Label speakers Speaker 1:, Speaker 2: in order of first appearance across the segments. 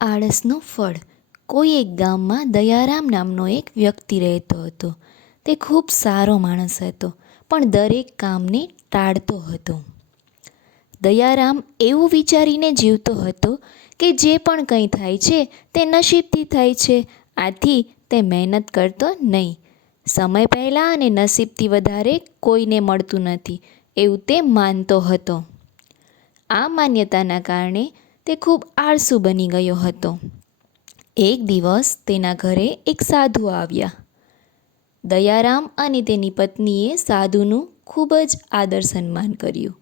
Speaker 1: આળસનું ફળ. કોઈ એક ગામમાં દયારામ નામનો એક વ્યક્તિ રહેતો હતો. તે ખૂબ સારો માણસ હતો, પણ દરેક કામને ટાળતો હતો. દયારામ એવું વિચારીને જીવતો હતો કે જે પણ કંઈ થાય છે, તે નસીબથી થાય છે. આથી તે મહેનત કરતો નહીં. સમય પહેલાં અને નસીબથી વધારે કોઈને મળતું નથી, એવું તે માનતો હતો. આ માન્યતાના કારણે તે ખૂબ આળસુ બની ગયો હતો. એક દિવસ તેના ઘરે એક સાધુ આવ્યા. દયારામ અને તેની પત્નીએ સાધુનું ખૂબ જ આદર સન્માન કર્યું.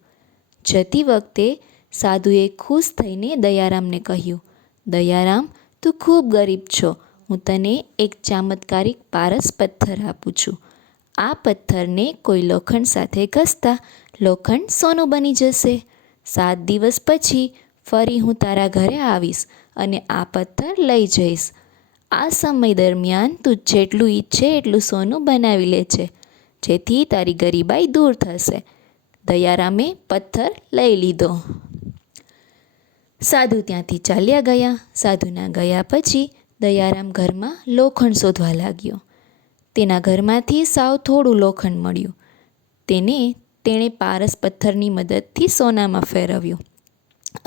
Speaker 1: જતી વખતે સાધુએ ખુશ થઈને દયારામને કહ્યું, દયારામ, તું ખૂબ ગરીબ છો. હું તને એક ચમત્કારિક પારસ પથ્થર આપું છું. આ પથ્થરને કોઈ લોખંડ સાથે ઘસતા લોખંડ સોનું બની જશે. સાત દિવસ પછી ફરી હું તારા ઘરે આવીશ અને આ પથ્થર લઈ જઈશ. આ સમય દરમિયાન તું જેટલું ઈચ્છે એટલું સોનું બનાવી લે છે જેથી તારી ગરીબાઈ દૂર થશે. દયારામે પથ્થર લઈ લીધો. સાધુ ત્યાંથી ચાલ્યા ગયા. સાધુના ગયા પછી દયારામ ઘરમાં લોખંડ શોધવા લાગ્યો. તેના ઘરમાંથી સાવ થોડું લોખંડ મળ્યું. તેને તેણે પારસ પથ્થરની મદદથી સોનામાં ફેરવ્યું.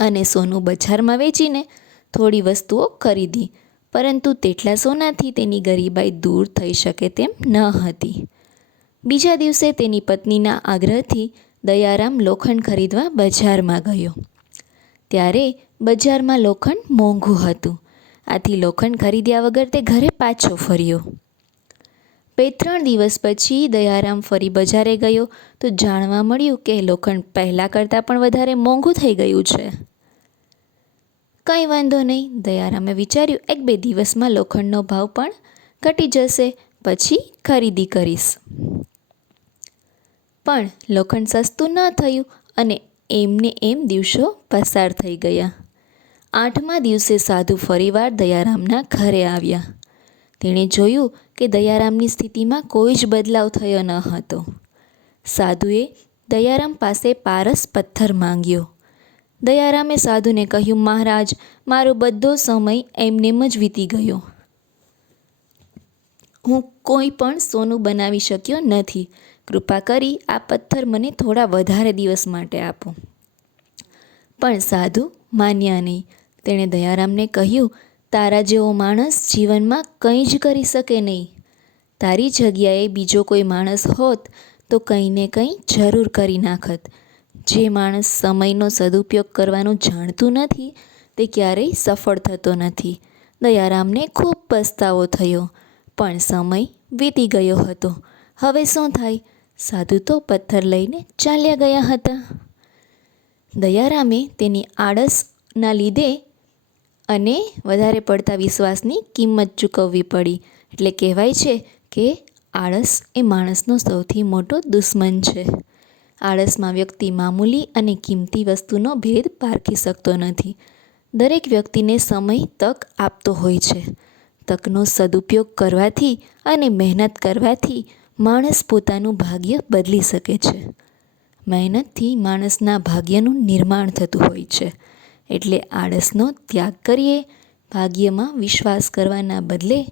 Speaker 1: અને સોનું બજારમાં વેચીને થોડી વસ્તુઓ ખરીદી, પરંતુ તેટલા સોનાથી તેની ગરીબાઈ દૂર થઈ શકે તેમ ન હતી. બીજા દિવસે તેની પત્નીના આગ્રહથી દયારામ લોખંડ ખરીદવા બજારમાં ગયો. ત્યારે બજારમાં લોખંડ મોંઘું હતું. આથી લોખંડ ખરીદ્યા વગર તે ઘરે પાછો ફર્યો. બે ત્રણ દિવસ પછી દયારામ ફરી બજારે ગયો તો જાણવા મળ્યું કે લોખંડ પહેલાં કરતાં પણ વધારે મોંઘું થઈ ગયું છે. કંઈ વાંધો નહીં, દયારામે વિચાર્યું, એક બે દિવસમાં લોખંડનો ભાવ પણ ઘટી જશે, પછી ખરીદી કરીશ. પણ લોખંડ સસ્તું ન થયું અને એમને એમ દિવસો પસાર થઈ ગયા. આઠમા દિવસે સાધુ ફરીવાર દયારામના ઘરે આવ્યા. તેણે જોયું કે દયારામની સ્થિતિમાં કોઈ જ બદલાવ થયો ન હતો. સાધુએ દયારામ પાસે પારસ પથ્થર માંગ્યો. દયારામે સાધુને કહ્યું, મહારાજ, મારો બધો સમય એમનેમ જ વીતી ગયો. હું કોઈ પણ સોનું બનાવી શક્યો નથી. કૃપા કરી આ પથ્થર મને થોડા વધારે દિવસ માટે આપો. પણ સાધુ માન્યા નહીં. તેણે દયારામને કહ્યું, તારા જેવો માણસ જીવનમાં કંઈ જ કરી શકે નહીં. તારી જગ્યાએ બીજો કોઈ માણસ હોત તો કંઈ ને કંઈ જરૂર કરી નાખત. જે માણસ સમયનો સદુપયોગ કરવાનું જાણતું નથી, તે ક્યારેય સફળ થતો નથી. દયારામને ખૂબ પસ્તાવો થયો, પણ સમય વીતી ગયો હતો. હવે શું થાય? સાધુ તો પથ્થર લઈને ચાલ્યા ગયા હતા. દયારામે તેની આળસના લીધે અને વધારે પડતા વિશ્વાસની કિંમત ચૂકવવી પડી. એટલે કહેવાય છે કે આળસ એ માણસનો સૌથી મોટો દુશ્મન છે. આળસમાં વ્યક્તિ મામૂલી અને કિંમતી વસ્તુનો ભેદ પારખી શકતો નથી. દરેક વ્યક્તિને સમય, તક આપતો હોય છે. તકનો સદુપયોગ કરવાથી અને મહેનત કરવાથી માણસ પોતાનું ભાગ્ય બદલી શકે છે. મહેનતથી માણસના ભાગ્યનું નિર્માણ થતું હોય છે. એટલે આળસનો ત્યાગ કરીએ, ભાગ્યમાં વિશ્વાસ કરવાના બદલે